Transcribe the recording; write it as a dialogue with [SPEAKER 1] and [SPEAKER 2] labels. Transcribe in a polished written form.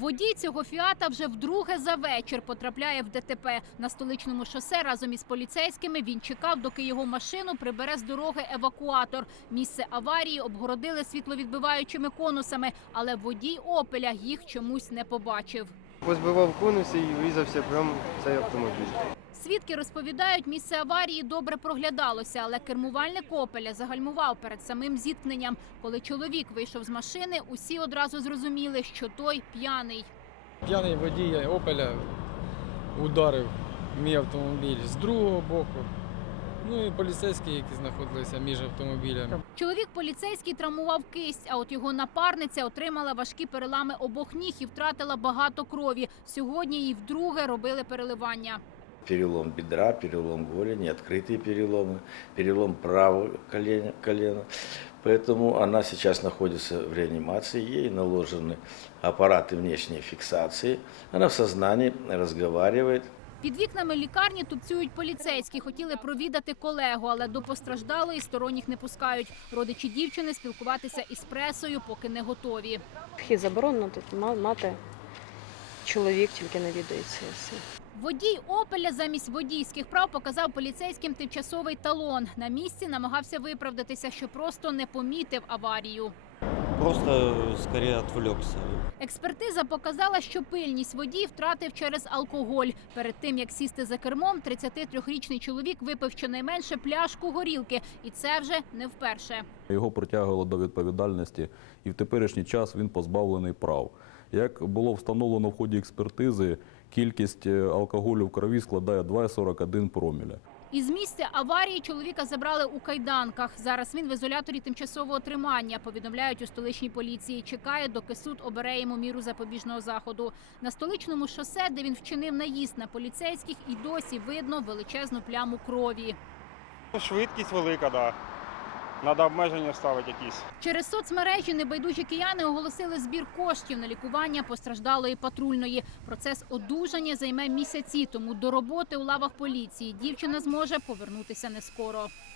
[SPEAKER 1] Водій цього «Фіата» вже вдруге за вечір потрапляє в ДТП. На столичному шосе разом із поліцейськими він чекав, доки його машину прибере з дороги евакуатор. Місце аварії обгородили світловідбиваючими конусами, але водій «Опеля» їх чомусь не побачив.
[SPEAKER 2] Позбивав конуси і врізався прямо в цей автомобіль.
[SPEAKER 1] Свідки розповідають, місце аварії добре проглядалося, але кермувальник «Опеля» загальмував перед самим зіткненням. Коли чоловік вийшов з машини, усі одразу зрозуміли, що той п'яний.
[SPEAKER 3] П'яний водій «Опеля» ударив мій автомобіль з другого боку. Ну і поліцейські, які знаходилися між автомобілями.
[SPEAKER 1] Чоловік поліцейський травмував кисть, а от його напарниця отримала важкі перелами обох ніг і втратила багато крові. Сьогодні їй вдруге робили переливання.
[SPEAKER 4] Перелом бедра, перелом голени, открытые переломы, перелом правого колена. Поэтому она сейчас находится в реанимации, ей наложены аппараты внешней фиксации. Она в сознании, разговаривает.
[SPEAKER 1] Під вікнами лікарні тупцюють поліцейські. Хотіли провідати колегу, але до постраждалої сторонніх не пускають. Родичі дівчини спілкуватися із пресою поки не готові.
[SPEAKER 5] Вхід заборонено, тут мати, чоловік тільки навідується.
[SPEAKER 1] Водій «Опеля» замість водійських прав показав поліцейським тимчасовий талон. На місці намагався виправдатися, що просто не помітив аварію.
[SPEAKER 6] Просто, скорее, отвлекся.
[SPEAKER 1] Експертиза показала, що пильність водій втратив через алкоголь. Перед тим, як сісти за кермом, 33-річний чоловік випив щонайменше пляшку горілки. І це вже не вперше.
[SPEAKER 7] Його притягувало до відповідальності, і в теперішній час він позбавлений прав. Як було встановлено в ході експертизи, кількість алкоголю в крові складає 2,41 проміля.
[SPEAKER 1] Із місця аварії чоловіка забрали у кайданках. Зараз він в ізоляторі тимчасового тримання, повідомляють у столичній поліції. Чекає, доки суд обере йому міру запобіжного заходу. На столичному шосе, де він вчинив наїзд на поліцейських, і досі видно величезну пляму крові.
[SPEAKER 8] Швидкість велика, да. Треба обмеження ставити якісь.
[SPEAKER 1] Через соцмережі небайдужі кияни оголосили збір коштів на лікування постраждалої патрульної. Процес одужання займе місяці, тому до роботи у лавах поліції дівчина зможе повернутися не скоро.